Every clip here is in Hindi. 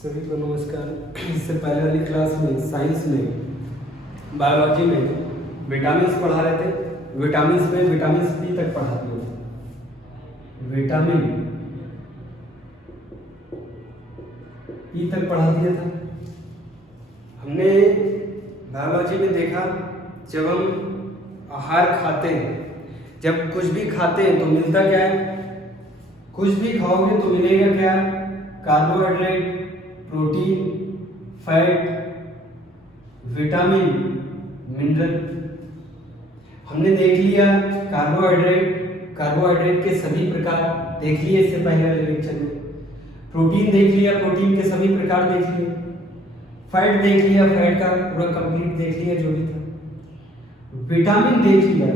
सभी को नमस्कार। इससे पहले वाली क्लास में साइंस में बायोलॉजी में विटामिन्स पढ़ा रहे थे। विटामिन्स में विटामिन बी तक पढ़ा दिया, विटामिन ई तक पढ़ा दिया था। हमने बायोलॉजी में देखा जब हम आहार खाते हैं, जब कुछ भी खाते हैं तो मिलता क्या है, कुछ भी खाओगे तो मिलेगा क्या, carbohydrate, protein, fat, vitamin, mineral. हमने देख लिया कार्बोहाइड्रेट के सभी प्रकार देख लिए इससे पहले वाले लेक्चर में। प्रोटीन देख लिया, प्रोटीन के सभी प्रकार देख लिए। फैट देख लिया, फैट का पूरा कंप्लीट देख लिया जो भी था। विटामिन देख लिया,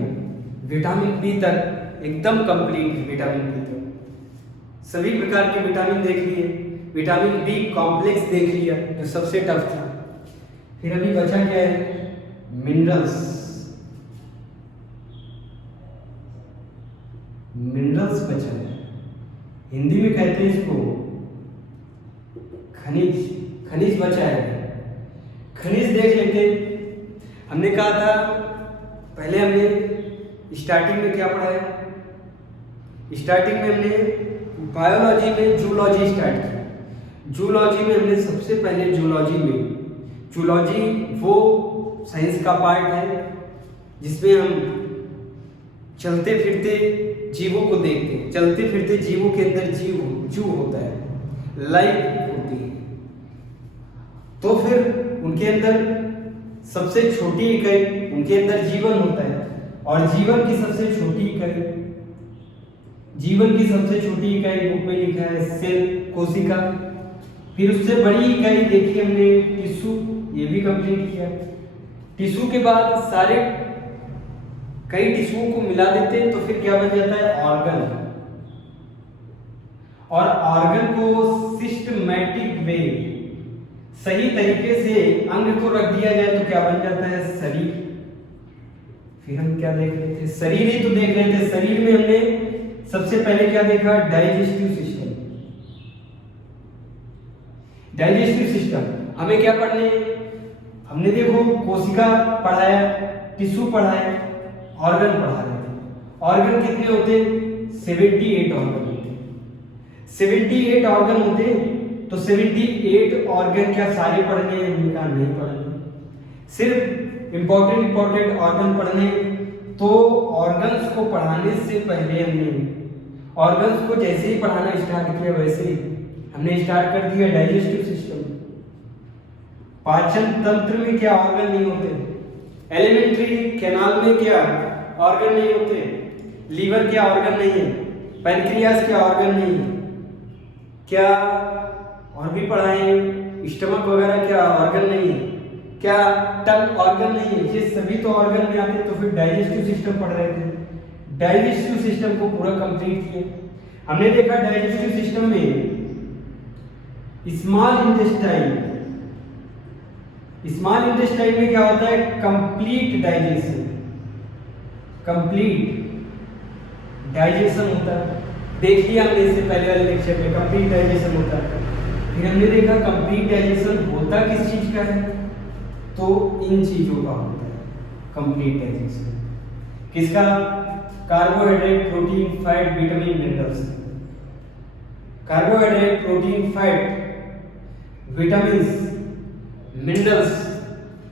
विटामिन बी तक एकदम कंप्लीट, विटामिन बी तक सभी प्रकार के विटामिन देख लिए। विटामिन बी कॉम्प्लेक्स देख लिया जो सबसे टफ था। फिर अभी बचा क्या है, मिनरल्स। मिनरल्स बचा है, हिंदी में कहते हैं इसको खनिज। खनिज बचा है, खनिज देख लेते। हमने कहा था पहले, हमने स्टार्टिंग में क्या पढ़ा है, स्टार्टिंग में हमने बायोलॉजी में जूलॉजी स्टार्ट किया। जूलॉजी में हमने सबसे पहले जूलॉजी वो साइंस का पार्ट है जिसमें हम चलते फिरते जीवों को देखते हैं। चलते फिरते जीवों के अंदर जीव होता है, लाइफ होती है। तो फिर उनके अंदर सबसे छोटी इकाई, उनके अंदर जीवन होता है, और जीवन की सबसे छोटी इकाई बुक में लिखा है सेल, कोशिका। फिर उससे बड़ी इकाई देखी हमने टिश्यू, ये भी कंप्लीट किया। टिश्यू के बाद सारे कई टिश्यूओं को मिला देते हैं तो फिर क्या बन जाता है, ऑर्गन। और ऑर्गन को सिस्टमैटिक वे, सही तरीके से अंग को रख दिया जाए तो क्या बन जाता है, शरीर। फिर हम क्या देख रहे थे, शरीर ही तो देख रहे थे। शरीर में हमने सबसे पहले क्या देखा, डाइजेस्टिव सिस्टम। डाइजेस्टिव सिस्टम हमें क्या पढ़ने, हमने देखो कोशिका पढ़ाया, टिश्यू पढ़ाया, ऑर्गन पढ़ा रहे थे। ऑर्गन कितने होते, 78 ऑर्गन होते। 78 ऑर्गन होते तो 78 ऑर्गन क्या सारे पढ़ने हैं, उनका नहीं पढ़ने, सिर्फ इंपॉर्टेंट ऑर्गन पढ़ने। तो ऑर्गन्स को पढ़ाने से पहले हमने ऑर्गन्स को जैसे ही पढ़ाना स्टार्ट किया वैसे ही हमने स्टार्ट कर दिया डाइजेस्टिव सिस्टम। पाचन तंत्र में क्या ऑर्गन नहीं होते, एलिमेंट्री कैनाल में क्या ऑर्गन नहीं होते, लीवर क्या ऑर्गन नहीं है, पैनक्रियास क्या ऑर्गन नहीं है, क्या और भी पढ़ाए, स्टमक वगैरह क्या ऑर्गन नहीं है, क्या टंग ऑर्गन नहीं है, ये सभी तो ऑर्गन में आते। तो फिर डाइजेस्टिव सिस्टम पढ़ रहे थे, डाइजेस्टिव सिस्टम को पूरा कंप्लीट किया। हमने देखा डाइजेस्टिव सिस्टम में स्मॉल इंटेस्टाइन में क्या होता है, कंप्लीट डाइजेशन होता है। देख लिया हमने इससे पहले वाले लेक्चर में, कंप्लीट डाइजेशन होता है। फिर हमने देखा कंप्लीट डाइजेशन होता किस चीज का है, तो इन चीजों का होता है कंप्लीट डाइजेशन। किसका, carbohydrate, protein, fat, vitamin, minerals. Carbohydrate, protein, fat, vitamins, minerals,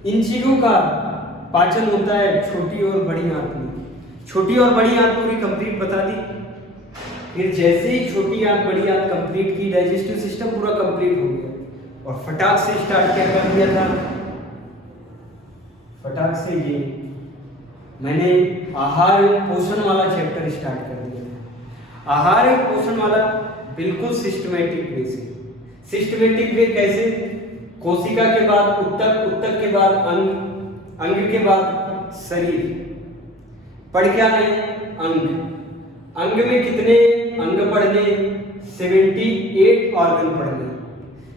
इन चीजों का पाचन होता है छोटी और बड़ी आंत में। छोटी और बड़ी आंत पूरी कंप्लीट बता दी। फिर जैसे ही छोटी आंत बड़ी आंत कंप्लीट की, डाइजेस्टिव सिस्टम पूरा कंप्लीट हो गया। और फटाक से स्टार्ट क्या कर दिया था, फटाक से ये मैंने आहार पोषण वाला चैप्टर स्टार्ट कर दिया था। आहार और पोषण वाला बिल्कुल सिस्टमैटिक वे से। सिस्टमैटिक वे कैसे, कोशिका के बाद उत्तक, उत्तक के बाद अंग, अंग के बाद शरीर। पढ़ क्या है, अंग। अंग में कितने अंग पढ़ने, 78 ऑर्गन पढ़ने।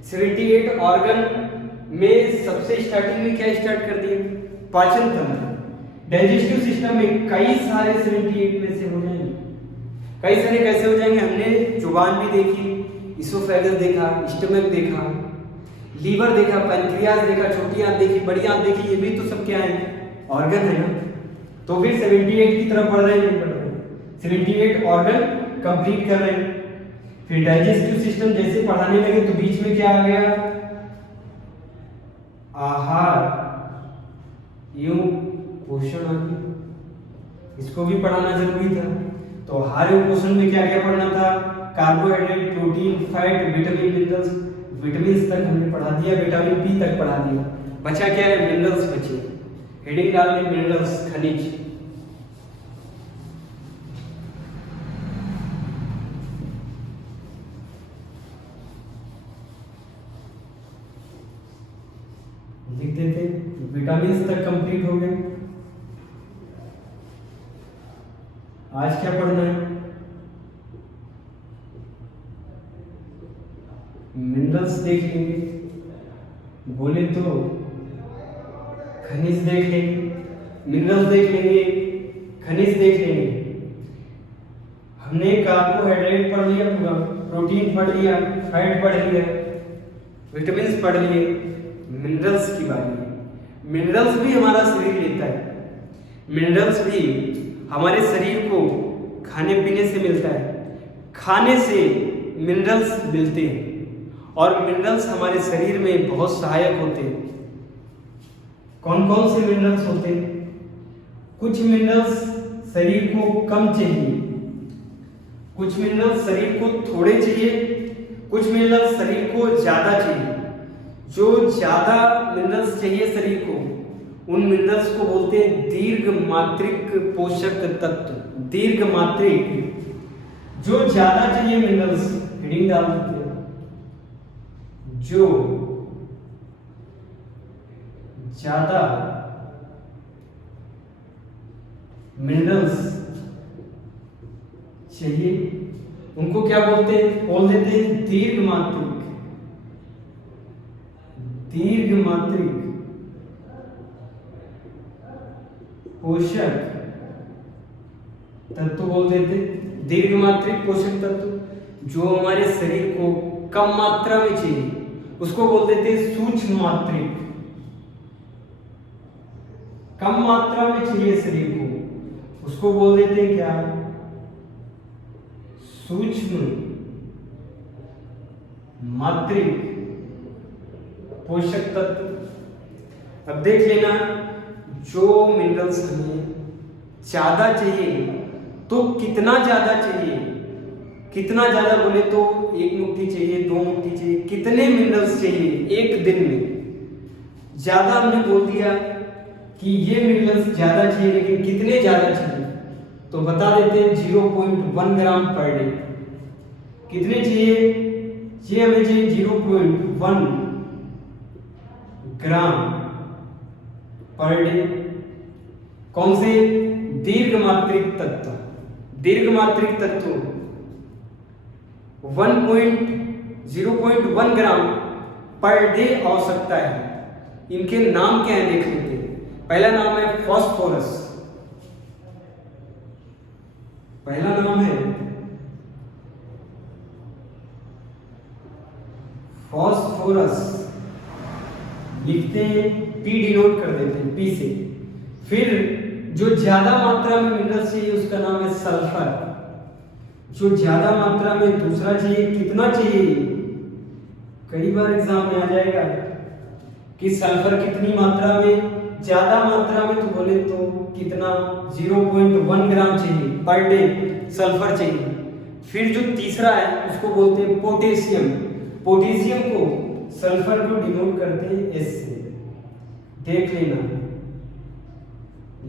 78 ऑर्गन में सबसे स्टार्टिंग में क्या स्टार्ट कर दिए, पाचन तंत्र। डाइजेस्टिव सिस्टम में कई सारे 78 में से हो जाएंगे। कई सारे कैसे हो जाएंगे, हमने जुबान भी देखी, इसोफेगस देखा, स्टमक देखा, लीवर देखा, पैंक्रियाज देखा, छोटी आंत देखी, बड़ी आंत देखी, ये भी तो सब क्या है, ऑर्गन है ना। तो फिर 78 की तरफ बढ़ रहे हैं, नहीं बढ़ रहे हैं, 78 ऑर्गन कंप्लीट कर रहे हैं। फिर डाइजेस्टिव सिस्टम जैसे पढ़ाने लगे तो बीच में क्या आ गया, आहार एवं पोषण आ गया, इसको भी पढ़ाना जरूरी था। तो आहार एवं पोषण में क्या क्या पढ़ना था, carbohydrate, protein, fat, vitamin, minerals. Vitamin तक हमने पढ़ा दिया, विटामिन बी तक पढ़ा दिया, बचा क्या है, मिनरल्स बचे। हेडिंग डाल दी मिनरल्स, खनिज। लिख देते, विटामिन तक कंप्लीट हो गए। आज क्या पढ़ना है, मिनरल्स देख लेंगे, बोले तो खनिज देख लेंगे, मिनरल्स देख लेंगे, खनिज देख लेंगे। हमने कार्बोहाइड्रेट पढ़ लिया पूरा, प्रोटीन पढ़ लिया, फैट पढ़ लिया, विटामिन पढ़ लिए, मिनरल्स की बारी है। मिनरल्स भी हमारा शरीर लेता है, मिनरल्स भी हमारे शरीर को खाने पीने से मिलता है, खाने से मिनरल्स मिलते हैं और मिनरल्स हमारे शरीर में बहुत सहायक होते हैं। कौन कौन से मिनरल्स होते हैं, कुछ मिनरल्स शरीर को कम चाहिए, कुछ मिनरल्स शरीर को थोड़े चाहिए, कुछ मिनरल्स शरीर को ज्यादा चाहिए। जो ज्यादा मिनरल्स चाहिए शरीर को, उन मिनरल्स को बोलते हैं दीर्घ मात्रिक पोषक तत्व। दीर्घ मात्रिक, जो ज्यादा चाहिए मिनरल्स, हेडिंग डाल देते हैं, जो ज्यादा मिनरल्स चाहिए उनको क्या बोलते हैं, बोल देते हैं दीर्घ मात्रिक। दीर्घ मात्रिक पोषक तत्व बोल देते, दीर्घ मात्रिक पोषक तत्व। जो हमारे शरीर को कम मात्रा में चाहिए उसको बोल देते हैं सूक्ष्म मात्रिक। कम मात्रा में चाहिए शरीर को उसको बोल देते हैं क्या, सूक्ष्म मात्रिक पोषक तत्व। अब देख लेना, जो मिनरल्स हमें ज्यादा चाहिए तो कितना ज्यादा चाहिए, कितना ज्यादा बोले तो 1 मुट्ठी चाहिए, 2 मुट्ठी चाहिए, कितने मिनरल्स चाहिए एक दिन में। ज्यादा हमने बोल दिया कि ये मिनरल्स ज्यादा चाहिए, लेकिन कितने ज्यादा चाहिए तो बता देते हैं 0.1 ग्राम पर डे। कितने चाहिए, ये हमें चाहिए 0.1 ग्राम पर डे। कौन से, दीर्घ मात्रिक तत्व। दीर्घ मात्रिक तत्व 0.1 ग्राम पर डे आवश्यकता है। इनके नाम क्या है देख लेते हैं। पहला नाम है फास्फोरस, पहला नाम है फास्फोरस, लिखते हैं, पी डिनोट कर देते हैं पी से। फिर जो ज्यादा मात्रा में मिनरल चाहिए उसका नाम है सल्फर। जो ज्यादा मात्रा में दूसरा चाहिए, कितना चाहिए, कई बार एग्जाम में आ जाएगा कि सल्फर कितनी मात्रा में, ज्यादा मात्रा में तो बोले तो कितना, 0.1 ग्राम चाहिए पर डे सल्फर चाहिए। फिर जो तीसरा है उसको बोलते हैं पोटेशियम। पोटेशियम को, सल्फर को डिनोट करते हैं एस से, देख लेना।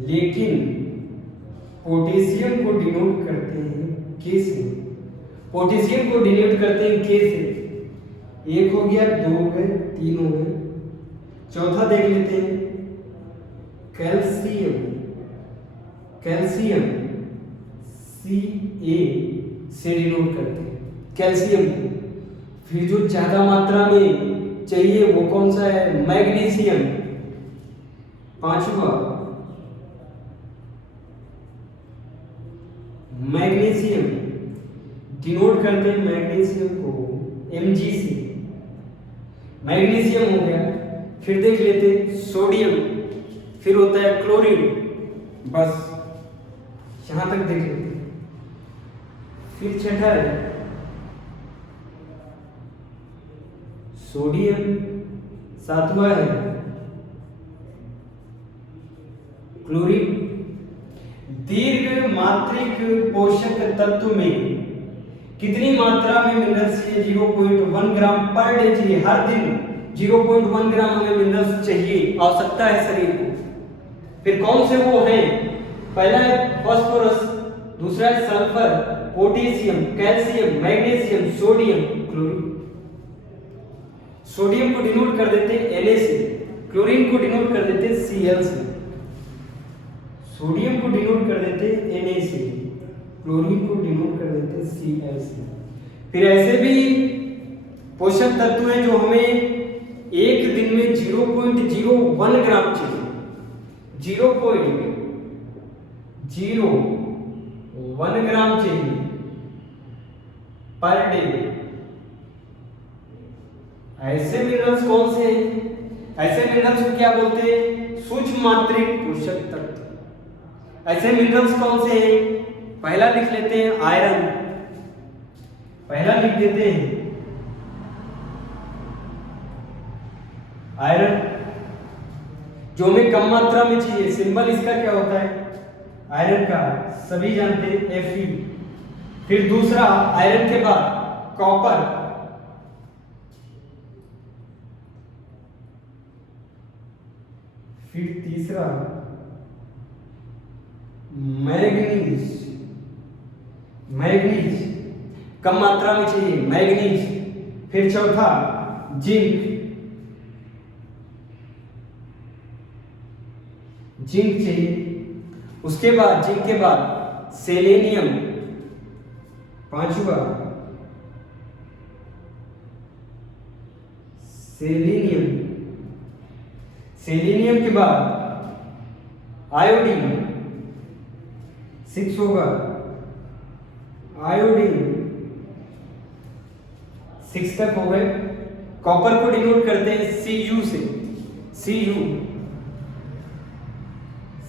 लेकिन पोटेशियम को डिनोट करते हैं के से, पोटेशियम को डिनोट करते हैं के से। 1 हो गया, 2 हो गए, 3 हो गए, चौथा देख लेते हैं कैल्शियम। कैल्शियम Ca से डिनोट करते हैं कैल्शियम को। फिर जो ज्यादा मात्रा में चाहिए वो कौन सा है, मैग्नीशियम। पांचवा मैग्नीशियम, डिनोट करते हैं मैग्नीशियम को Mg से। मैग्नीशियम हो गया, फिर देख लेते सोडियम, फिर होता है क्लोरीन, बस यहां तक देख लेते। फिर छठा है सोडियम, सातवां है क्लोरीन। दीर्घ मात्रिक पोषक तत्व में कितनी मात्रा में मिनरल्स चाहिए? 0.1 ग्राम पर डे चाहिए, हर दिन 0.1 ग्राम हमें मिनरल्स चाहिए, आवश्यकता है शरीर को। फिर कौन से वो हैं? पहला है फास्फोरस, दूसरा है sulphur, potassium, calcium, magnesium, sodium, chlorine. Sodium को डिनोट कर देते हैं Na से, क्लोरीन को डिनोट कर देते हैं Cl से। सोडियम को डिनोट कर देते हैं Na से, क्लोरीन को डिनोट कर देते हैं Cl से। फिर ऐसे भी पोषक तत्व हैं जो हमें एक दिन में 0.01 ग्राम चाहिए, 0.01 ग्राम चाहिए पर डे। ऐसे मिनरल्स कौन से हैं? ऐसे मिनरल्स को क्या बोलते हैं? सूक्ष्म मात्रिक पोषक तत्व। ऐसे मिनरल्स कौन से हैं? पहला लिख लेते हैं आयरन, पहला लिख देते हैं आयरन, जो हमें कम मात्रा में चाहिए। सिंबल इसका क्या होता है? आयरन का सभी जानते हैं Fe। फिर दूसरा आयरन के बाद कॉपर, फिर तीसरा मैग्नीज, मैग्नीज कम मात्रा में चाहिए, मैग्नीज। फिर चौथा जिंक, जिंक चाहिए। उसके बाद जिंक के बाद सेलेनियम, पांचवा सेलेनियम, सेलेनियम के बाद आयोडीन, 6 होगा आयोडीन, 6 तक हो गए। कॉपर को डिनोट करते हैं Cu से, Cu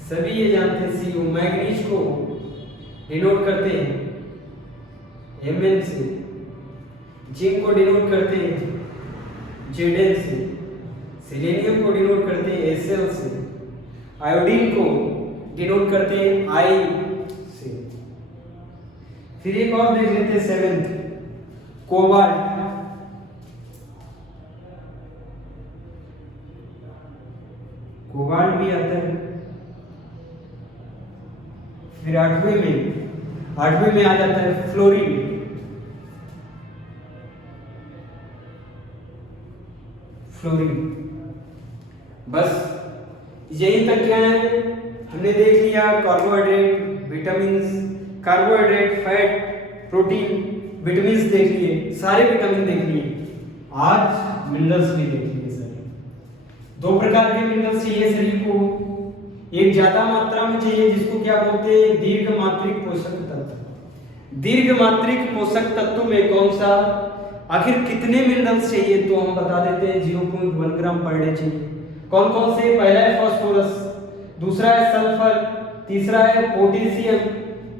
सभी ये जानते हैं Cu। मैग्नीज को डिनोट करते हैं Mn से, जिंक को डिनोट करते हैं Zn से, सेलेनियम को डिनोट करते हैं Sl से, आयोडीन को डिनोट करते हैं I से। फिर एक और देख लेते हैं 7th कोबाल्ट, कोबाल्ट भी आता है। फिर 8वें में आ जाता है फ्लोरीन, फ्लोरीन। बस यही तक क्या है, हमने देख लिया carbohydrate, vitamins, carbohydrate, fat, protein, vitamins देख लिए, सारे विटामिन देख लिए। आज मिनरल्स भी देख लिए सर। 2 प्रकार के मिनरल्स चाहिए शरीर को, एक ज्यादा मात्रा में चाहिए जिसको क्या बोलते हैं? दीर्घ मात्रिक पोषक तत्व। दीर्घ मात्रिक पोषक तत्व में कौन सा? आखिर कितने मिनरल्स चाहिए? तो हम बता देते हैं 0.1 ग्राम पर डे चाहिए। कौन कौन से? पहला है फास्फोरस, दूसरा है सल्फर, तीसरा है potassium,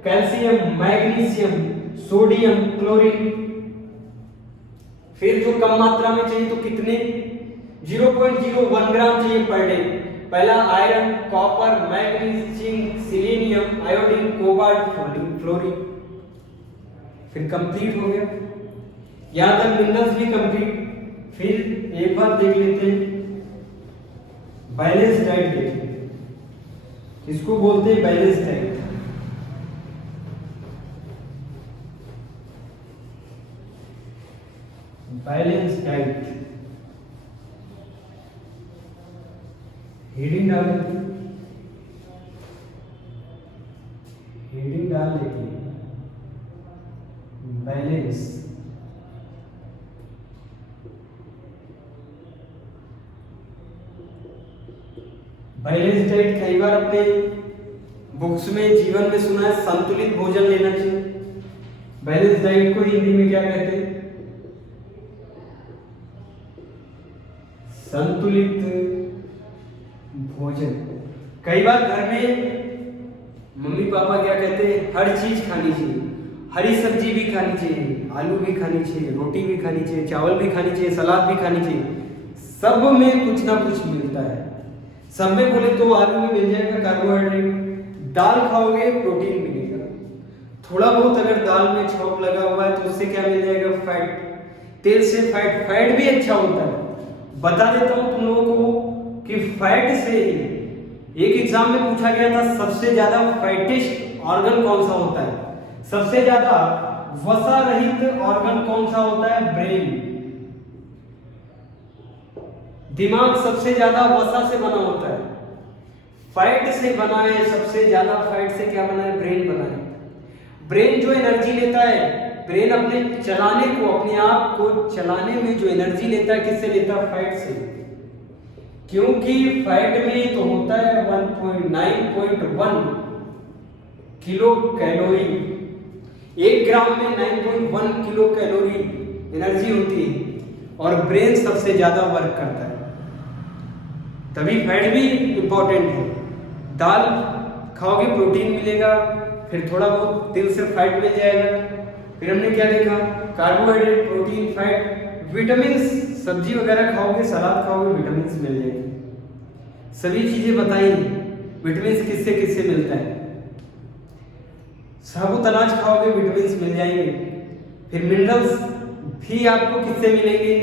calcium, magnesium, sodium, chlorine. फिर जो कम मात्रा में चाहिए तो कितने? 0.01 ग्राम चाहिए पर डे। पहला iron, copper, manganese, zinc, selenium, iodine, cobalt, fluorine. फिर कंप्लीट हो गया, यहां तक मिनरल्स भी कंप्लीट। फिर एक बार देख लेते हैं बैलेंस डाइट, देख लेते हैं इसको बोलते हैं balance diet. Balance diet heading डाल लेते हैं, हेडिंग डाल लेते हैं बैलेंस। बैलेंस डाइट कई बार अपने बुक्स में, जीवन में सुना है, संतुलित भोजन लेना चाहिए। बैलेंस डाइट को हिंदी में क्या कहते हैं? संतुलित भोजन। कई बार घर में मम्मी पापा क्या कहते हैं, हर चीज खानी चाहिए, हरी सब्जी भी खानी चाहिए, आलू भी खानी चाहिए, रोटी भी खानी चाहिए, चावल भी खानी चाहिए, सलाद भी खानी चाहिए। सब में कुछ ना कुछ मिलता है। सब में बोले तो आलू में मिल जाएगा कार्बोहाइड्रेट, दाल खाओगे प्रोटीन मिलेगा, थोड़ा बहुत अगर दाल में छौंक लगा हुआ है तो उससे क्या मिल जाएगा, फैट, तेल से फैट भी अच्छा होता है। बता देता हूँ तुम लोगों को कि फैट से एक एग्जाम में पूछा गया था सबसे ज्यादा फैटिस्ट ऑर्गन कौन सा होता है, सबसे ज्यादा वसा रहित ऑर्गन कौन सा होता है, ब्रेन। दिमाग सबसे ज्यादा वसा से बना होता है, फैट से बना है, सबसे ज्यादा फैट से क्या बना है, ब्रेन बना है। ब्रेन जो एनर्जी लेता है, ब्रेन अपने चलाने को, अपने आप को चलाने में जो एनर्जी लेता है, किससे लेता है, फैट से। क्योंकि फैट में तो होता है 9.1 किलो कैलोरी, 1 ग्राम में 9.1 किलो कैलोरी एनर्जी होती है, और ब्रेन सबसे ज्यादा वर्क करता है, तभी फैट भी इंपॉर्टेंट है। दाल खाओगे प्रोटीन मिलेगा, फिर थोड़ा बहुत तिल से फैट मिल जाएगा। फिर हमने क्या देखा, कार्बोहाइड्रेट, प्रोटीन, फैट, विटामिन, सब्जी वगैरह खाओगे, सलाद खाओगे, विटामिन मिल जाएंगे। सभी चीजें बताई, विटामिन किससे किससे मिलता है। साबुत अनाज खाओगे, विटामिन मिल जाएंगे। फिर मिनरल्स भी आपको किससे मिलेंगे,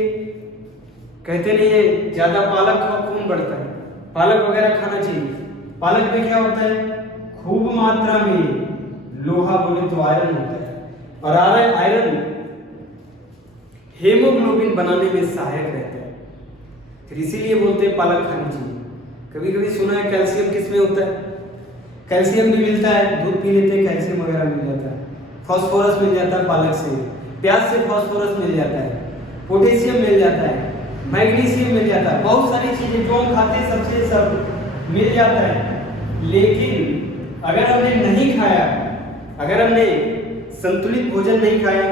कहते नहीं है ज्यादा पालक खाओ खून बढ़ता है, पालक वगैरह खाना चाहिए। पालक में क्या होता है, खूब मात्रा में लोहा, बोले तो आयरन होता है, और आयरन हेमोग्लोबिन बनाने में सहायक रहता है, फिर इसीलिए बोलते हैं पालक खानी चाहिए। कभी कभी सुना है कैल्शियम किस में होता है, कैल्शियम भी मिलता है, दूध पी लेते हैं कैल्शियम वगैरह मिल जाता है, फास्फोरस मिल जाता है पालक से, प्याज से फास्फोरस मिल जाता है, पोटेशियम मिल जाता है, मैग्नीशियम मिल जाता है, बहुत सारी चीजें जो हम खाते हैं सबसे सब मिल जाता है। लेकिन अगर हमने नहीं खाया, अगर हमने संतुलित भोजन नहीं खाया,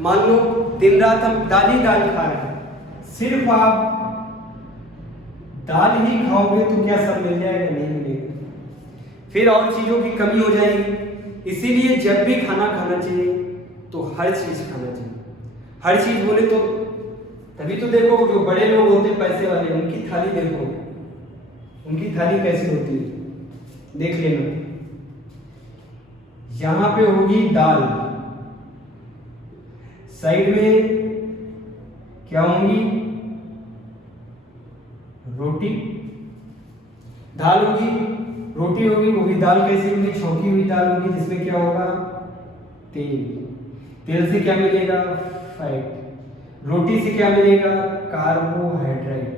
मान लो दिन रात हम दाल ही दाल खा रहे हैं, सिर्फ आप दाल ही खाओगे तो क्या सब मिल जाएगा, नहीं मिलेगा, फिर और चीजों की कमी हो जाएगी। इसीलिए जब भी खाना खाना चाहिए तो हर चीज खाना चाहिए, हर चीज बोले तो तभी तो देखो जो बड़े लोग होते हैं पैसे वाले, उनकी थाली देखो, उनकी थाली कैसी होती है, देख लेना। यहां पे होगी दाल, साइड में क्या होंगी, रोटी, दाल होगी, रोटी होगी, वो भी दाल कैसी होगी, छौंकी हुई दाल होगी, जिसमें क्या होगा, तेल, तेल से क्या मिलेगा, फैट, रोटी से क्या मिलेगा, कार्बोहाइड्रेट,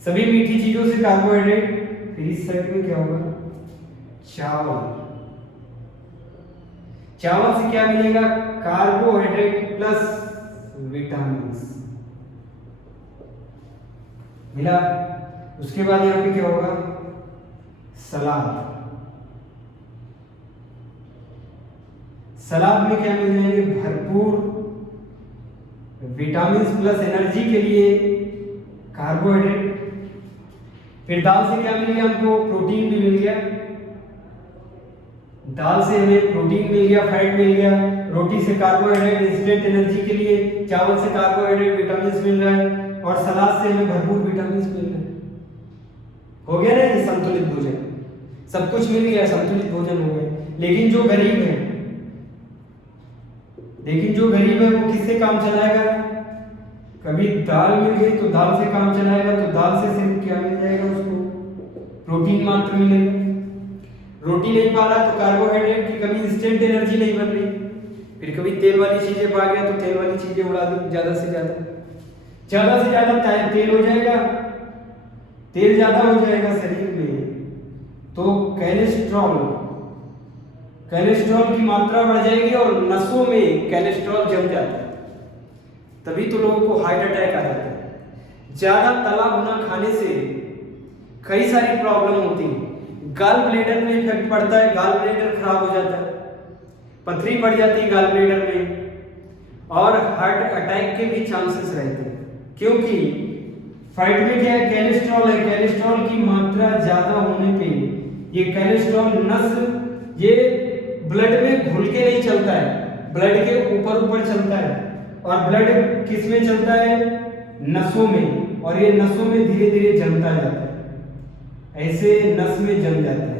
सभी मीठी चीजों से कार्बोहाइड्रेट। फिर इस साइड में क्या होगा, चावल, चावल से क्या मिलेगा, कार्बोहाइड्रेट प्लस विटामिन मिला। उसके बाद यहां पे क्या होगा, सलाद, सलाद में क्या मिल जाएंगे, भरपूर विटामिन प्लस एनर्जी के लिए कार्बोहाइड्रेट। फिर दाल से क्या मिल गया हमको, प्रोटीन भी मिल गया, दाल से हमें प्रोटीन मिल गया, फैट मिल गया, रोटी से कार्बोहाइड्रेट इंस्टेंट एनर्जी के लिए, चावल से कार्बोहाइड्रेट विटामिन मिल रहा है, और सलाद से हमें भरपूर विटामिन मिल रहा है। हो गया ना ये संतुलित भोजन, सब कुछ मिल गया, संतुलित भोजन हो गया। लेकिन जो गरीब है, लेकिन जो गरीब है वो किससे काम चलाएगा, कभी दाल मिल गई तो दाल से काम चलाएगा, तो दाल से सिर्फ क्या मिल जाएगा उसको, प्रोटीन मात्र मिलेगा। रोटी नहीं पा रहा तो कार्बोहाइड्रेट की कभी इंस्टेंट एनर्जी नहीं बन रही, फिर कभी तेल वाली चीजें पा गया तो तेल वाली चीजें उड़ा दी, ज्यादा से ज्यादा तेल हो जाएगा, तेल ज्यादा हो जाएगा शरीर में तो कोलेस्ट्रॉल की मात्रा बढ़ जाएगी और नसों में कोलेस्ट्रॉल जम जाता है, तभी तो लोगों को हार्ट अटैक आ जाता है। ज्यादा तला भुना खाने से कई सारी प्रॉब्लम होती है, गाल ब्लेडर में इफेक्ट पड़ता है, गाल ब्लेडर खराब हो जाता है, पथरी पड़ जाती है गाल ब्लेडर में, और हार्ट अटैक के भी चांसेस रहते हैं, क्योंकि फैट में क्या है, कोलेस्ट्रॉल है। कोलेस्ट्रॉल की मात्रा ज्यादा होने पे ये कोलेस्ट्रॉल नस ये ब्लड में घुल के नहीं चलता है, ब्लड के ऊपर ऊपर चलता है। और ब्लड किस में चलता है, नसों में, और ये नसों में धीरे धीरे जमता जाता है, ऐसे नस में जम जाता है।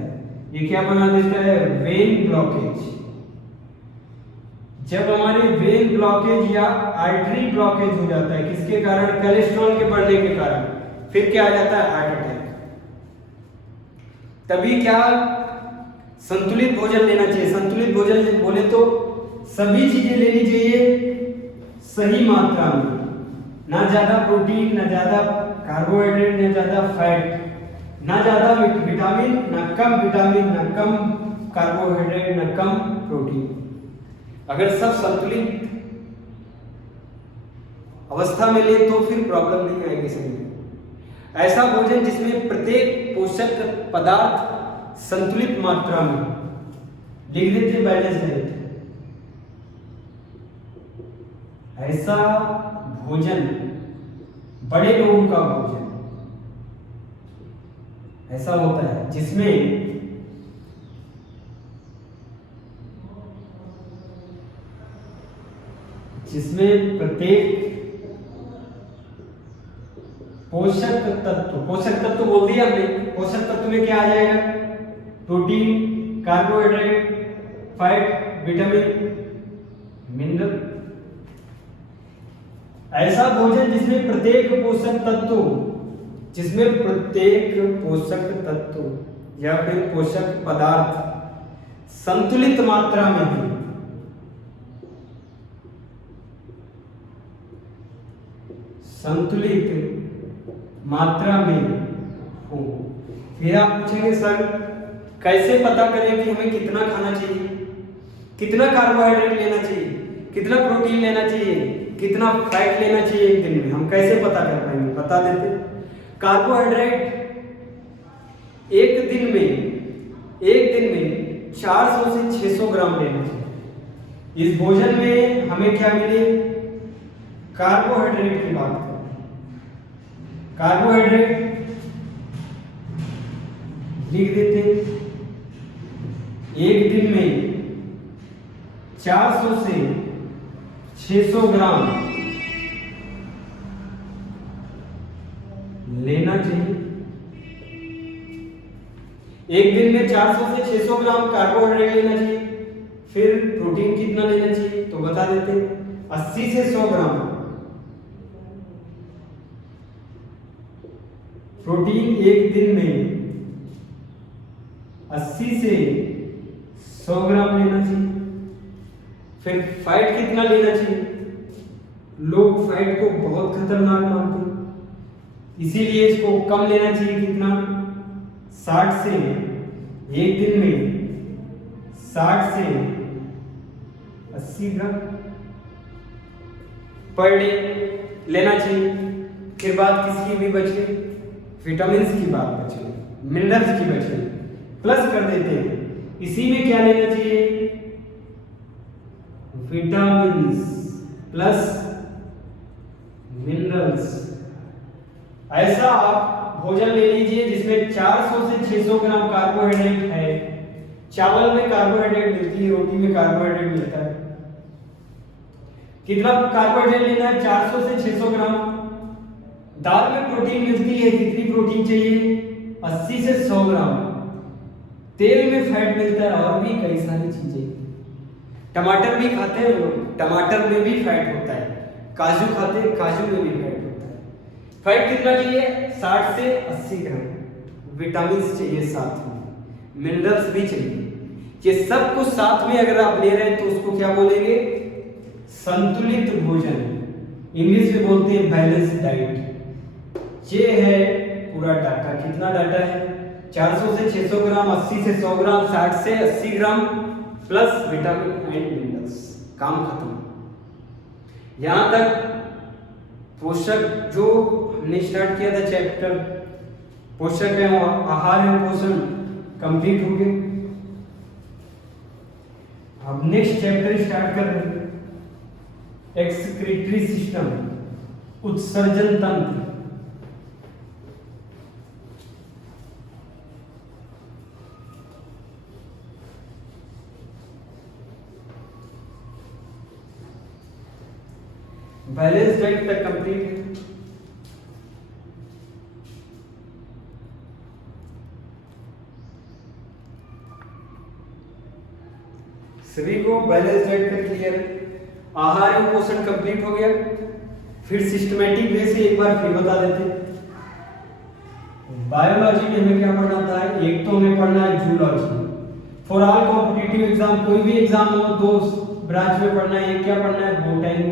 ये क्या बना देता है, वेन ब्लॉकेज। जब हमारे वेन ब्लॉकेज या आर्टरी ब्लॉकेज हो जाता है, किसके कारण, कोलेस्ट्रॉल के बढ़ने के कारण, फिर क्या आ जाता है, हार्ट अटैक। तभी क्या संतुलित भोजन लेना चाहिए। संतुलित भोजन बोले तो सभी चीजें लेनी चाहिए सही मात्रा में, ना ज्यादा प्रोटीन, ना ज्यादा कार्बोहाइड्रेट, ना ज्यादा फैट, ना ज्यादा विटामिन, ना कम विटामिन, ना कम कार्बोहाइड्रेट, ना कम प्रोटीन। अगर सब संतुलित अवस्था में ले तो फिर प्रॉब्लम नहीं आएगी शरीर में। ऐसा भोजन जिसमें प्रत्येक पोषक पदार्थ संतुलित मात्रा में, लिख देते बैलेंस डाइट। ऐसा भोजन बड़े लोगों का भोजन ऐसा होता है जिसमें प्रत्येक पोषक तत्व बोल दिया हमने। पोषक तत्व में क्या आ जाएगा, protein, carbohydrate, fat, vitamin, mineral. ऐसा भोजन जिसमें प्रत्येक पोषक तत्व या फिर पोषक पदार्थ संतुलित मात्रा में हो, फिर आप पूछेंगे सर कैसे पता करें कि हमें कितना खाना चाहिए, कितना कार्बोहाइड्रेट लेना चाहिए, कितना प्रोटीन लेना चाहिए, कितना फैट लेना चाहिए एक दिन में, हम कैसे पता कर पाएंगे, बता देते। कार्बोहाइड्रेट एक दिन में 400 से 600 ग्राम लेना चाहिए। इस भोजन में हमें क्या मिले, कार्बोहाइड्रेट की बात करें। कार्बोहाइड्रेट लिख देते, एक दिन में 400 से 600 ग्राम लेना चाहिए। एक दिन में 400 से 600 ग्राम कार्बोहाइड्रेट लेना चाहिए। फिर प्रोटीन कितना लेना चाहिए तो बता देते, 80 से 100 ग्राम प्रोटीन एक दिन में 80 से 100 ग्राम लेना चाहिए। फिर फैट कितना लेना चाहिए, लोग फैट को बहुत खतरनाक मानते हैं, इसीलिए इसको कम लेना चाहिए। कितना, 60 से, एक दिन में 60 से 80 ग्राम पर डे लेना चाहिए। फिर बात किसकी भी बच गई, विटामिन की बात बच गई, मिनरल्स की बच गई, प्लस कर देते हैं। इसी में क्या लेना चाहिए, विटामिन प्लस मिनरल्स। ऐसा आप भोजन ले लीजिए जिसमें 400 से 600 ग्राम कार्बोहाइड्रेट है। चावल में कार्बोहाइड्रेट मिलती है, रोटी में कार्बोहाइड्रेट मिलता है। कितना कार्बोहाइड्रेट लेना है, 400 से 600 ग्राम। दाल में प्रोटीन मिलती है, कितनी प्रोटीन चाहिए, 80 से 100 ग्राम। तेल में फैट मिलता है, और भी कई सारी चीजें। टमाटर भी खाते हैं लोग, टमाटर में भी फैट होता है। काजू खाते हैं, काजू में भी फैट होता है। फैट कितना चाहिए, 60 से 80 ग्राम। विटामिन चाहिए साथ में, मिनरल्स भी चाहिए। ये सब कुछ साथ में अगर आप ले रहे हैं तो उसको क्या बोलेंगे, संतुलित भोजन। इंग्लिश में बोलते हैं बैलेंस डाइट। ये है पूरा डाटा। कितना डाटा है, 400 से 600 ग्राम, 80 से 100 ग्राम, 60 से 80 gram plus vitamin and minerals. काम खत्म। यहां तक पोषक जो हमने स्टार्ट किया था चैप्टर, पोषक है आहार एवं पोषण, कंप्लीट हो गया। अब नेक्स्ट चैप्टर स्टार्ट कर रहे हैं, एक्सक्रीटरी सिस्टम, उत्सर्जन तंत्र। बैलेंस डाइट तक कंप्लीट है। सभी को बैलेंस डाइट तक क्लियर है। आहार एवं पोषण कंप्लीट हो गया। फिर सिस्टमेटिक वे से एक बार फिर बता देते हैं। बायोलॉजी में हमें क्या पढ़ना था? एक तो हमें पढ़ना है zoology. For all competitive exam, कोई भी एग्जाम हो, दो ब्रांच में पढ़ना है। एक क्या पढ़ना है? बोटैनी।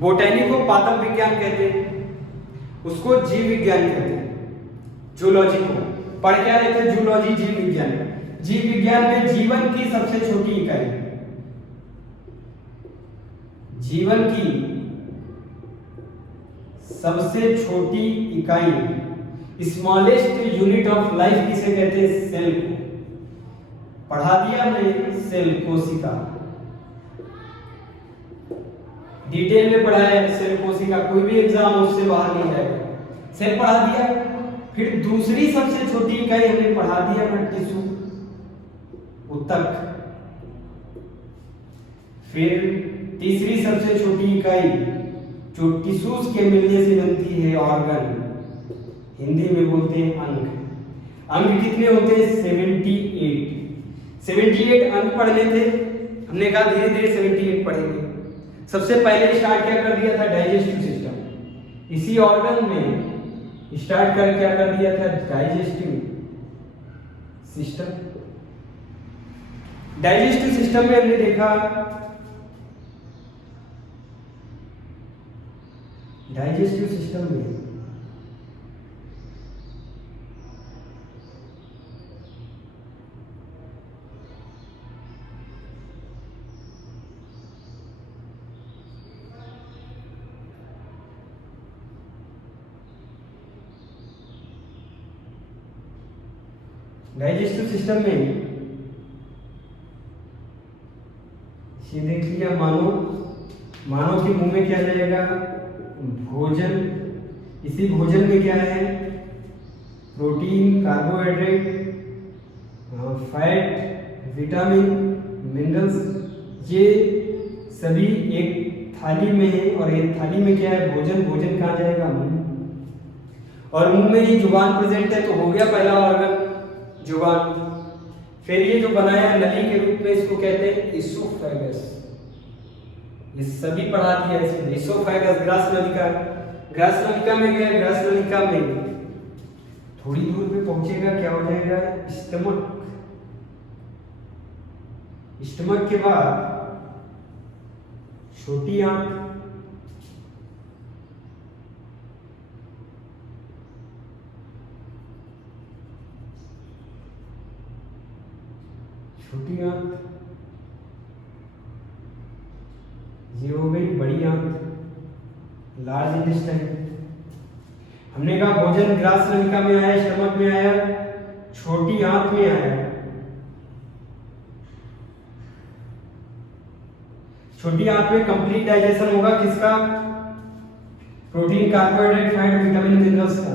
बोटैनी को पादप विज्ञान कहते हैं, उसको जीव विज्ञान कहते हैं। जूलॉजी को पढ़ क्या रहे थे? जूलॉजी, जीव विज्ञान। जीव विज्ञान में जीवन की सबसे छोटी इकाई, जीवन की सबसे छोटी इकाई, स्मॉलेस्ट यूनिट ऑफ लाइफ किसे कहते हैं? सेल को पढ़ा दिया हमने। सेल, कोशिका, डिटेल में पढ़ा है। सेल, कोशिका, कोई भी एग्जाम उससे बाहर नहीं जाएगा। सेल पढ़ा दिया। फिर दूसरी सबसे छोटी इकाई हमने पढ़ा दिया अपना टिश्यू, ऊतक। फिर तीसरी सबसे छोटी इकाई जो टिश्यूज के मिलने से बनती है, ऑर्गन, हिंदी में बोलते हैं अंग। अंग कितने होते हैं? 78 अंग पढ़ने थे। हमने कहा धीरे धीरे 78 पढ़ेंगे। सबसे पहले स्टार्ट क्या कर दिया था? Digestive system. इसी ऑर्गन में स्टार्ट कर क्या कर दिया था? Digestive system. डाइजेस्टिव सिस्टम में हमने देखा डाइजेस्टिव सिस्टम में ये देख लिया। मानव के मुंह में क्या जाएगा? भोजन। इसी भोजन में क्या है? Protein, carbohydrate, fat, vitamin, minerals, ये सभी एक थाली में है। और एक थाली में क्या है? भोजन। भोजन कहाँ जाएगा? मुंह। और मुंह में ये जुबान प्रेजेंट है, तो हो गया पहला ऑर्गन, जुबान। फिर ये जो बनाया है नली के रूप में, इसको कहते हैं इसोफेगस। ये सभी पढ़ा दिया इसमें। इसोफेगस ग्रास नलिका, ग्रास नलिका में गया। ग्रास नलिका में थोड़ी दूर पे पहुंचेगा, क्या हो जाएगा? स्टमक। स्टमक के बाद छोटी आंत, छोटी आंत, ये हो गई बड़ी आंत, लार्ज इंटेस्टाइन। हमने कहा भोजन ग्रास नलिका में आया, स्टमक में आया, छोटी आंत में आया। छोटी आंत में कंप्लीट डाइजेशन होगा किसका? Protein, carbohydrate, fat, vitamin, minerals का।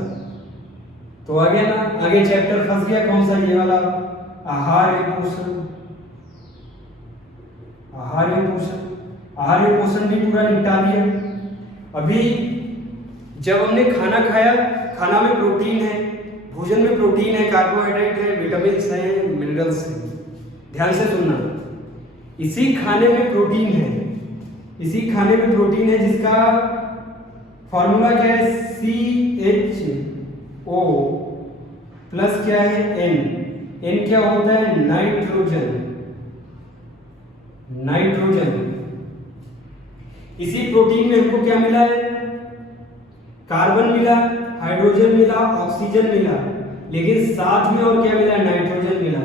तो आ गया ना? आगे चैप्टर फंस गया। कौन सा? ये वाला, आहार एवं पोषण। आहार एवं पोषण, आहार एवं पोषण भी पूरा निपटा दिया। अभी जब हमने खाना खाया, खाना में प्रोटीन है, भोजन में प्रोटीन है, कार्बोहाइड्रेट है, विटामिन है, मिनरल्स है। ध्यान से सुनना, इसी खाने में प्रोटीन है, इसी खाने में प्रोटीन है जिसका फॉर्मूला क्या है? CHO प्लस क्या है? N क्या होता है? नाइट्रोजन। नाइट्रोजन। इसी प्रोटीन में हमको क्या मिला है? कार्बन मिला, हाइड्रोजन मिला, ऑक्सीजन मिला, लेकिन साथ में और क्या मिला? नाइट्रोजन मिला।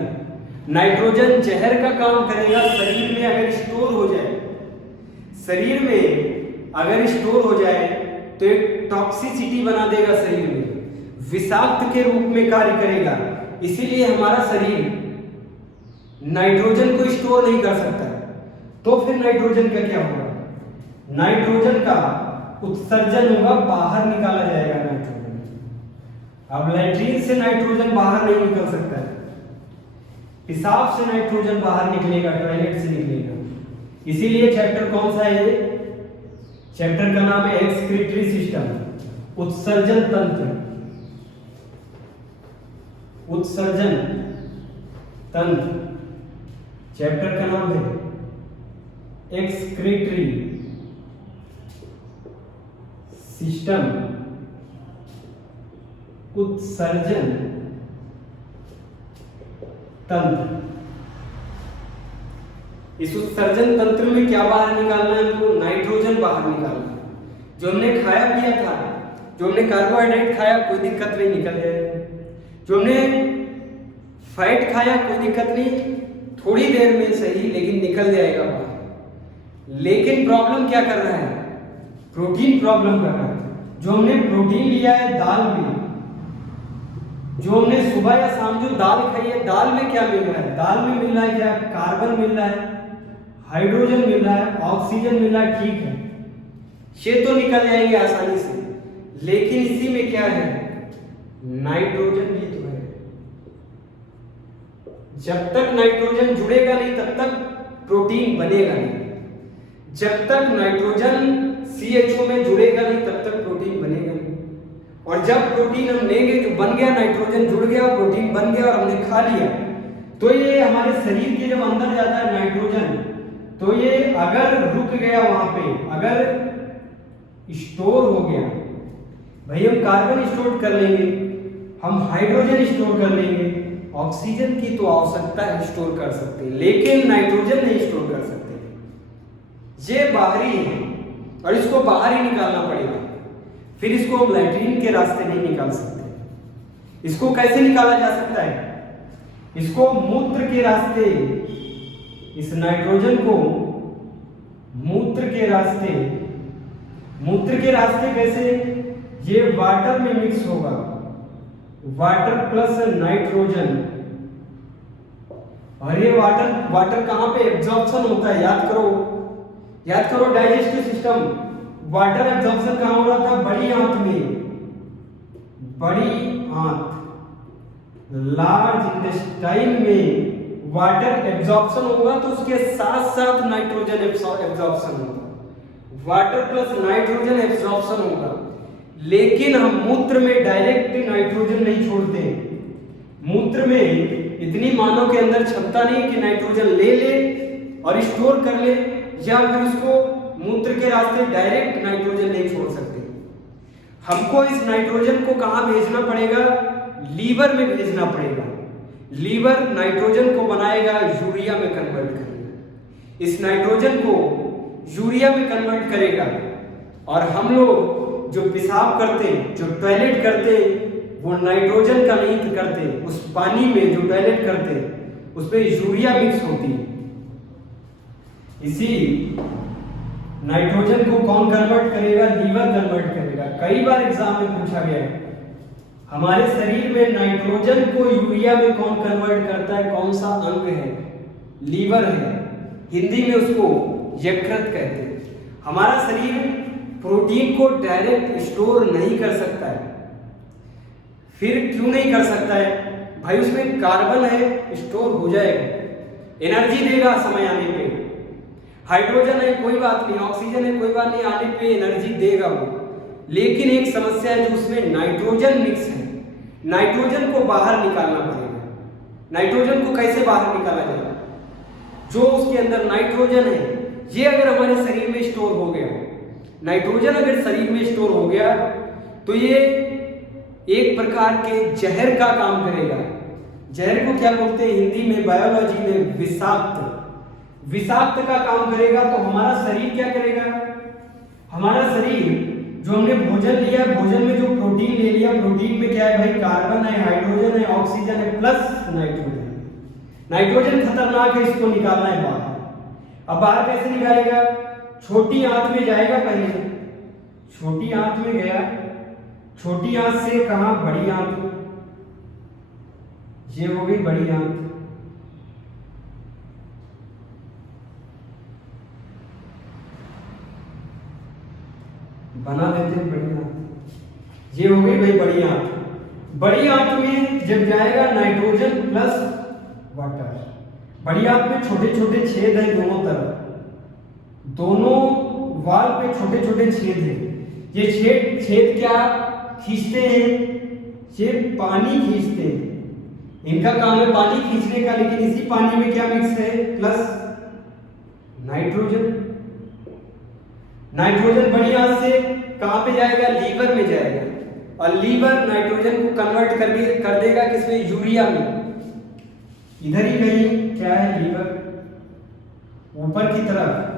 नाइट्रोजन जहर का काम करेगा। शरीर में अगर स्टोर हो जाए, शरीर में अगर स्टोर हो जाए तो एक टॉक्सिसिटी बना देगा, शरीर में विषाक्त के रूप में कार्य करेगा। इसीलिए हमारा शरीर नाइट्रोजन को स्टोर नहीं कर सकता। तो फिर नाइट्रोजन का क्या होगा? नाइट्रोजन का उत्सर्जन होगा, बाहर निकाला जाएगा नाइट्रोजन। अब लैट्रिन से नाइट्रोजन बाहर नहीं निकल सकता है, पेशाब से नाइट्रोजन बाहर निकलेगा, टॉयलेट से निकलेगा। इसीलिए चैप्टर कौन सा है ये? चैप्टर का नाम है एक्सक्रीटरी सिस्टम, उत्सर्जन तंत्र। उत्सर्जन तंत्र चैप्टर का नाम है एक्सक्रीटरी सिस्टम, उत्सर्जन तंत्र। इस उत्सर्जन तंत्र में क्या बाहर निकालना है हमको? नाइट्रोजन बाहर निकालना है। जो हमने खाया पिया था, जो हमने कार्बोहाइड्रेट खाया, कोई दिक्कत नहीं, निकल जाएगा। जो हमने फैट खाया, कोई दिक्कत नहीं, थोड़ी देर में सही, लेकिन निकल जाएगा बाहर। लेकिन प्रॉब्लम क्या कर रहा है? प्रोटीन प्रॉब्लम कर रहा है। जो हमने प्रोटीन लिया है दाल में, जो हमने सुबह या शाम जो दाल खाई है, दाल में क्या मिल रहा है? दाल में मिल रहा है क्या? कार्बन मिल रहा है, हाइड्रोजन मिल रहा है, ऑक्सीजन मिल रहा है, ठीक है, ये तो निकल जाएंगे आसानी से। लेकिन इसी में क्या है? नाइट्रोजन भी तो है। जब तक नाइट्रोजन जुड़ेगा नहीं तब तक प्रोटीन बनेगा नहीं। जब तक नाइट्रोजन CHO में जुड़ेगा नहीं तब तक प्रोटीन बनेगा नहीं। और जब प्रोटीन हम लेंगे, जो बन गया, नाइट्रोजन जुड़ गया, प्रोटीन बन गया और हमने खा लिया, तो ये हमारे शरीर के जब अंदर जाता है नाइट्रोजन, तो ये अगर रुक गया वहां पे, अगर स्टोर हो गया, भाई हम कार्बन स्टोर कर लेंगे, हम हाइड्रोजन स्टोर कर लेंगे, ऑक्सीजन की तो आवश्यकता है, स्टोर कर सकते हैं, लेकिन नाइट्रोजन नहीं स्टोर कर सकते। ये बाहरी है और इसको बाहर ही निकालना पड़ेगा। फिर इसको हम लैट्रिन के रास्ते नहीं निकाल सकते। इसको कैसे निकाला जा सकता है? इसको मूत्र के रास्ते, इस नाइट्रोजन को मूत्र के रास्ते कैसे? ये वाटर में मिक्स होगा, वाटर प्लस नाइट्रोजन, और ये वाटर कहां पे एब्जॉर्प्शन होता है? याद करो डाइजेस्टिव सिस्टम, वाटर एब्जॉर्प्शन कहां हो रहा था? बड़ी आंत में, बड़ी आंत, लार्ज इंटेस्टाइन में वाटर एब्जॉर्प्शन होगा, तो उसके साथ साथ नाइट्रोजन एब्जॉर्प्शन होगा, वाटर प्लस नाइट्रोजन एब्जॉर्प्शन होगा। लेकिन हम मूत्र में डायरेक्ट नाइट्रोजन नहीं छोड़ते। मूत्र में इतनी मानव के अंदर क्षमता नहीं कि नाइट्रोजन ले और स्टोर कर ले, या फिर उसको मूत्र के रास्ते डायरेक्ट नाइट्रोजन नहीं छोड़ सकते। हमको इस नाइट्रोजन को कहां भेजना पड़ेगा? लीवर में भेजना पड़ेगा। लीवर नाइट्रोजन को बनाएगा, यूरिया में कन्वर्ट करेगा। इस नाइट्रोजन को यूरिया में कन्वर्ट करेगा, और हम लोग जो पेशाब करते हैं, जो टॉयलेट करते हैं, वो नाइट्रोजन का नहीं करते। उस पानी में जो टॉयलेट करते हैं उसमें यूरिया मिक्स होती है। इसी नाइट्रोजन को कौन कन्वर्ट करेगा? लीवर कन्वर्ट करेगा। कई बार एग्जाम में पूछा गया है, हमारे शरीर में नाइट्रोजन को यूरिया में कौन कन्वर्ट करता है? कौन सा अंग है? लीवर है। हिंदी में उसको यकृत कहते हैं। हमारा शरीर प्रोटीन को डायरेक्ट स्टोर नहीं कर सकता है। फिर क्यों नहीं कर सकता है? भाई उसमें कार्बन है, स्टोर हो जाएगा, एनर्जी देगा समय आने पे। हाइड्रोजन है, कोई बात नहीं, ऑक्सीजन है, कोई बात नहीं, आने पे एनर्जी देगा वो। लेकिन एक समस्या है, जो उसमें नाइट्रोजन मिक्स है, नाइट्रोजन को बाहर निकालना पड़ेगा। नाइट्रोजन को कैसे बाहर निकाला जाएगा? जो उसके अंदर नाइट्रोजन है, ये अगर हमारे शरीर में स्टोर हो गया, नाइट्रोजन अगर शरीर में स्टोर हो गया, तो ये एक प्रकार के जहर का काम करेगा। जहर को क्या बोलते हैं हिंदी में, बायोलॉजी में? विषाक्त का काम करेगा। तो हमारा शरीर क्या करेगा? हमारा शरीर, जो हमने भोजन लिया, भोजन में जो प्रोटीन ले लिया, प्रोटीन में क्या है भाई? कार्बन है, हाइड्रोजन है, ऑक्सीजन है, प्लस नाइट्रोजन। नाइट्रोजन खतरनाक है, इसको निकालना है बाहर। अब बाहर कैसे निकालेगा? छोटी आंत में जाएगा पहले, छोटी आंत में गया, छोटी आंत से कहां? बड़ी आंत में। ये हो गई बड़ी आंत। बना देते हैं बड़ी आंत। ये हो गई भाई बड़ी आंत। बड़ी आंत में जब जाएगा नाइट्रोजन प्लस वाटर, बड़ी आंत में छोटे छोटे छेद हैं दोनों तरफ, दोनों वाल पे छोटे छोटे छेद हैं। ये छेद क्या खींचते हैं? ये पानी खींचते हैं। इनका काम है पानी खींचने का, लेकिन इसी पानी में क्या मिक्स है? Plus nitrogen. नाइट्रोजन बड़ी आंच से कहां पे जाएगा? लीवर में जाएगा, और लीवर नाइट्रोजन को कन्वर्ट कर देगा किसमें? यूरिया में। इधर ही कहीं क्या है? लीवर ऊपर की तरफ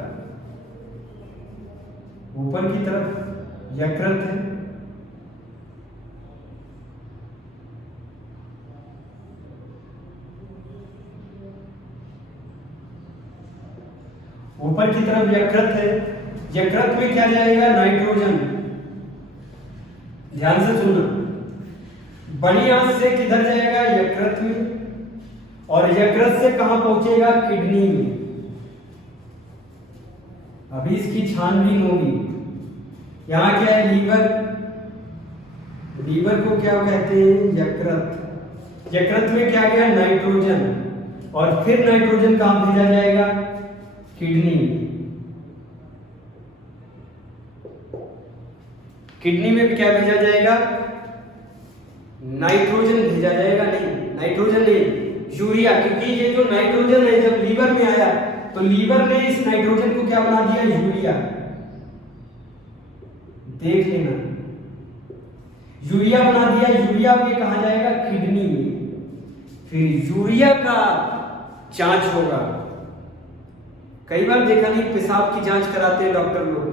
यकृत है। ऊपर की तरफ यकृत है। यकृत में क्या जाएगा? नाइट्रोजन। ध्यान से सुनना, बड़ी आंच से किधर जाएगा? यकृत में, और यकृत से कहां पहुंचेगा? किडनी में। अभी इसकी छानबीन होगी। यहां क्या है? लीवर को क्या कहते हैं? यकृत। यकृत में क्या गया? नाइट्रोजन, और फिर नाइट्रोजन कहां भेजा जाएगा? किडनी में। किडनी में भी क्या भेजा जाएगा? नाइट्रोजन भेजा जाएगा। नहीं, नाइट्रोजन नहीं, यूरिया। क्योंकि ये जो नाइट्रोजन है जब लीवर में आया तो लीवर ने इस नाइट्रोजन को क्या बना दिया? यूरिया। देख लेना, यूरिया बना दिया। यूरिया में कहा जाएगा? किडनी में। फिर यूरिया का जांच होगा। कई बार देखा नहीं, पेशाब की जांच कराते हैं डॉक्टर लोग,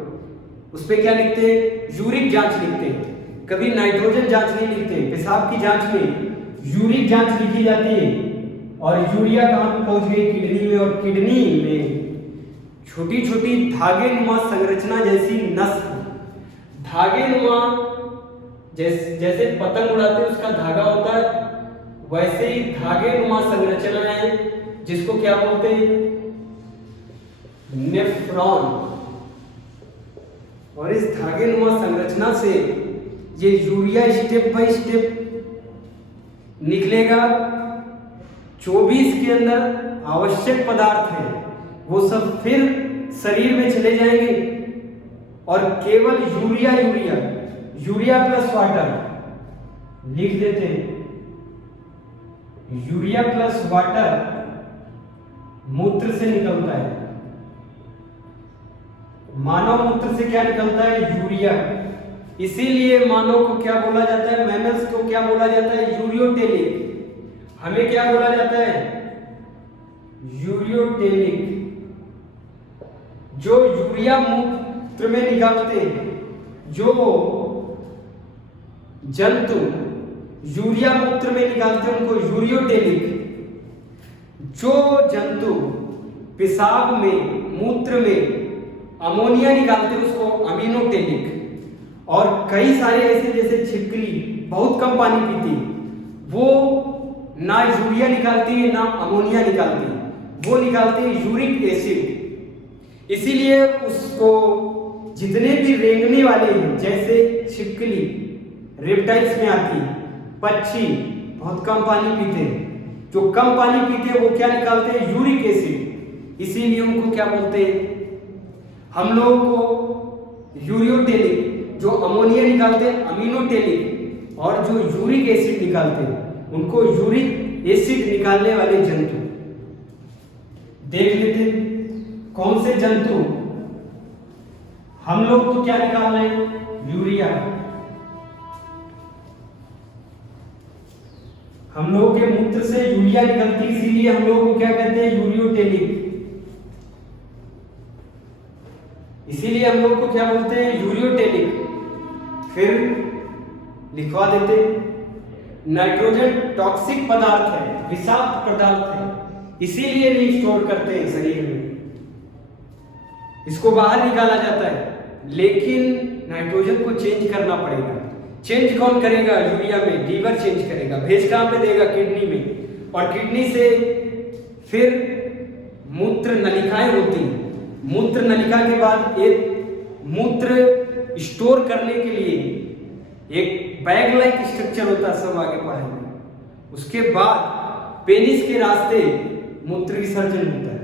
उस पे क्या लिखते हैं? यूरिक जांच लिखते हैं। कभी नाइट्रोजन जांच नहीं लिखते। पेशाब की जांच में यूरिक जांच लिखी जाती है। और यूरिया कहां पे पहुंच गई? किडनी में। और किडनी में छोटी छोटी धागेनुमा संरचना जैसी नस, धागेनुमा जैसे पतंग उड़ाते हैं उसका धागा होता है, वैसे ही धागेनुमा संरचना है, जिसको क्या बोलते हैं? नेफ्रॉन। और इस धागेनुमा संरचना से ये यूरिया स्टेप बाय स्टेप निकलेगा। जो भी इसके अंदर आवश्यक पदार्थ है वो सब फिर शरीर में चले जाएंगे, और केवल यूरिया प्लस वाटर लिख देते हैं। यूरिया प्लस वाटर मूत्र से निकलता है। मानव मूत्र से क्या निकलता है? यूरिया। इसीलिए मानव को क्या बोला जाता है? मैमल्स को क्या बोला जाता है? यूरियोटेलिक। हमें क्या बोला जाता है? यूरियोटेलिक। जो यूरिया मूत्र में निकालते हैं, जो जंतु यूरिया मूत्र में निकालते हैं उनको यूरियोटेलिक। जो जंतु पेशाब में, मूत्र में अमोनिया निकालते हैं उसको अमीनोटेलिक। और कई सारे ऐसे जैसे छिपकली बहुत कम पानी पीती, वो ना यूरिया निकालती है ना अमोनिया निकालती है, वो निकालती है यूरिक एसिड। इसीलिए उसको जितने भी रेंगने वाले हैं, जैसे छिपकली रेप्टाइल्स में आती है, पक्षी बहुत कम पानी पीते हैं, जो कम पानी पीते हैं वो क्या निकालते हैं? Uric acid. इसीलिए उनको क्या बोलते हैं? हम लोग को यूरियोटेलिक, जो अमोनिया निकालते हैं अमीनोटेलिक, और जो यूरिक एसिड निकालते हैं उनको यूरिक एसिड निकालने वाले जंतु। देख लेते कौन से जंतु। हम लोग तो क्या निकाल रहे हैं? यूरिया। हम लोगों के मूत्र से यूरिया निकलती है, इसीलिए हम लोगों को क्या कहते हैं? यूरियोटेलिक। इसीलिए हम लोग को क्या बोलते हैं? यूरियोटेलिक। फिर लिखवा देते, नाइट्रोजन टॉक्सिक पदार्थ है, विषाक्त पदार्थ है, इसीलिए नहीं स्टोर करते हैं शरीर में, इसको बाहर निकाला जाता है। लेकिन नाइट्रोजन को चेंज करना पड़ेगा। चेंज कौन करेगा? यूरिया में लीवर चेंज करेगा। भेज कहां पे देगा? किडनी में। और किडनी से फिर मूत्र नलिकाएं होती हैं। मूत्र नलिका के बाद एक मूत्र स्टोर करने के लिए एक बैग लाइक स्ट्रक्चर होता है, सब आगे पढ़ेंगे। उसके बाद पेनिस के रास्ते मूत्र विसर्जन होता है।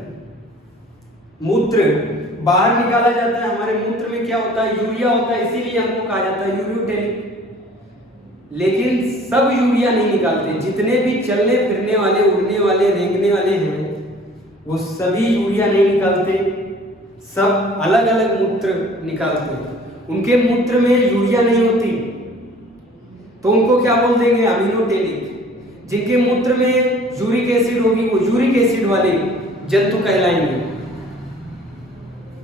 मूत्र बाहर निकाला जाता है। हमारे मूत्र में क्या होता है, यूरिया होता है, इसीलिए हमको कहा जाता है यूरियोटेलिक। लेकिन सब यूरिया नहीं निकालते, जितने भी चलने फिरने वाले, उड़ने वाले, रेंगने वाले हैं वो सभी यूरिया नहीं निकालते, सब अलग अलग मूत्र निकालते हैं। उनके मूत्र में यूरिया नहीं होती तो उनको क्या बोल देंगे, अमीनोटेलिक। जिनके मूत्र में यूरिक एसिड होगी वो यूरिक एसिड वाले जंतु कहलाएंगे।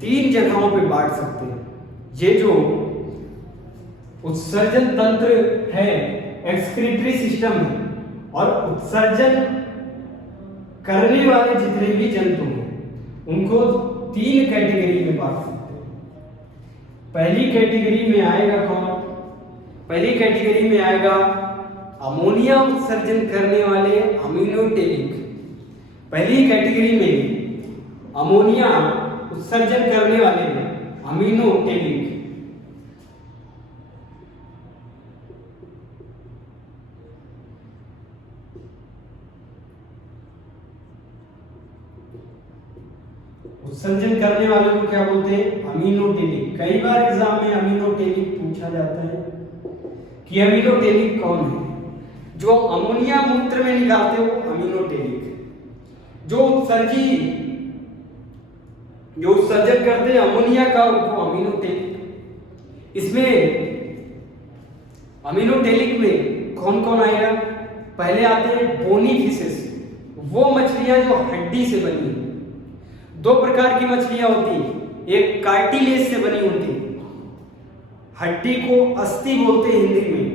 3 जगहों पे बांट सकते हैं। ये जो उत्सर्जन तंत्र है, एक्सक्रीटरी सिस्टम है, और उत्सर्जन करने वाले जितने भी जंतु हैं उनको 3 कैटेगरी में बांट सकते हैं। पहली कैटेगरी में आएगा कौन, पहली कैटेगरी में आएगा अमोनिया उत्सर्जन करने वाले अमीनोटेलिक। पहली कैटेगरी में अमोनिया उत्सर्जन करने वाले अमीनोटेलिक। उत्सर्जन करने वाले को क्या बोलते हैं, अमीनोटेलिक। कई बार एग्जाम में अमीनोटेलिक पूछा जाता है कि अमीनोटेलिक कौन है। जो अमोनिया मूत्र में निकालते हो अमीनोटेलिक, जो उत्सर्जन करते हैं अमोनिया का वो अमीनोटेलिक। इसमें अमीनोटेलिक में कौन कौन आएगा, पहले आते हैं बोनी फिशेस, वो मछलियां जो हड्डी से बनी है। 2 प्रकार की मछलियां होती हैं, एक कार्टिलेज से बनी होती है, हड्डी को अस्थि बोलते हैं हिंदी में,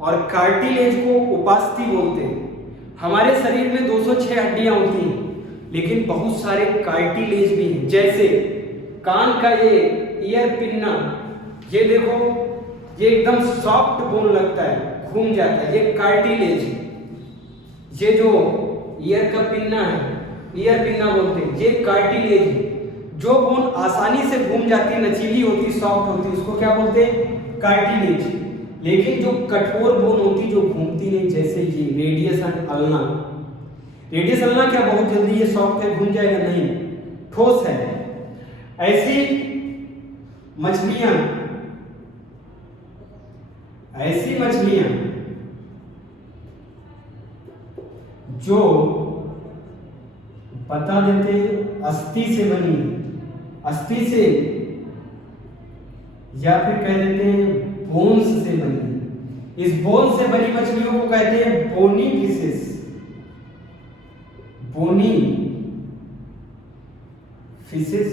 और कार्टिलेज को उपास्थि बोलते हैं। हमारे शरीर में 206 हड्डियां होती हैं, लेकिन बहुत सारे कार्टिलेज भी हैं। जैसे कान का ये ईयर पिन्ना, ये देखो, ये एकदम सॉफ्ट बोन लगता है, घूम जाता है, ये कार्टिलेज है। ये जो ईयर का पिन्ना है, ईयर पिन्ना बोलते हैं, ये कार्टिलेज है। जो बोन आसानी से घूम जाती है, नचीली होती, सॉफ्ट होती, उसको क्या बोलते हैं, कार्टिलेज। लेकिन जो कठोर बोन होती, जो घूमती नहीं, जैसे ये रेडियस अल्ना, रेडियस अल्ना क्या बहुत जल्दी ये सॉफ्ट है, घूम जाएगा, नहीं, ठोस है। ऐसी मछलियां जो बता देते अस्थि से बनी, अस्थि से, या फिर कह देते हैं बोन्स से बनी। इस बोन से बनी मछलियों को कहते हैं बोनी फिशेस। बोनी फिशेस,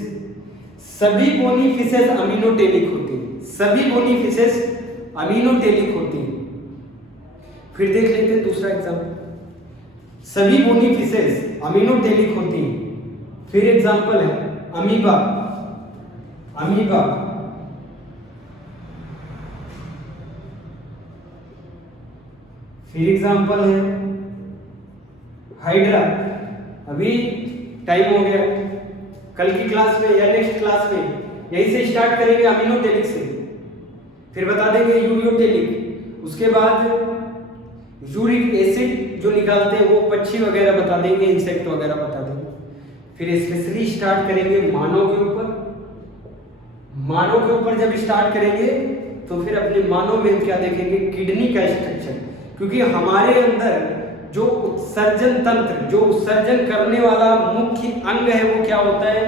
सभी बोनी फिशेस अमीनोटेलिक होती हैं, सभी बोनी फिशेस अमीनोटेलिक होती हैं। फिर देख लेते हैं दूसरा एग्जांपल, सभी बोनी फिशेस अमीनोटेलिक होती हैं। फिर एग्जांपल है अमीबा, अमीबा फिर एग्जांपल है हाइड्रा। अभी टाइम हो गया, कल की क्लास में या नेक्स्ट क्लास में यही से स्टार्ट करेंगे अमीनोटेलिक से, फिर बता देंगे यूरियोटेलिक, उसके बाद यूरिक एसिड जो निकालते हैं वो पक्षी वगैरह बता देंगे, इंसेक्ट वगैरह बता देंगे। फिर स्पेशली स्टार्ट करेंगे मानव के ऊपर। मानव के ऊपर जब स्टार्ट करेंगे तो फिर अपने मानव में क्या देखेंगे, किडनी का स्ट्रक्चर, क्योंकि हमारे अंदर जो उत्सर्जन तंत्र, जो उत्सर्जन करने वाला मुख्य अंग है वो क्या होता है,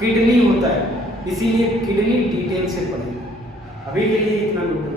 किडनी होता है। इसीलिए किडनी डिटेल से पढ़ें। अभी के लिए इतना नोट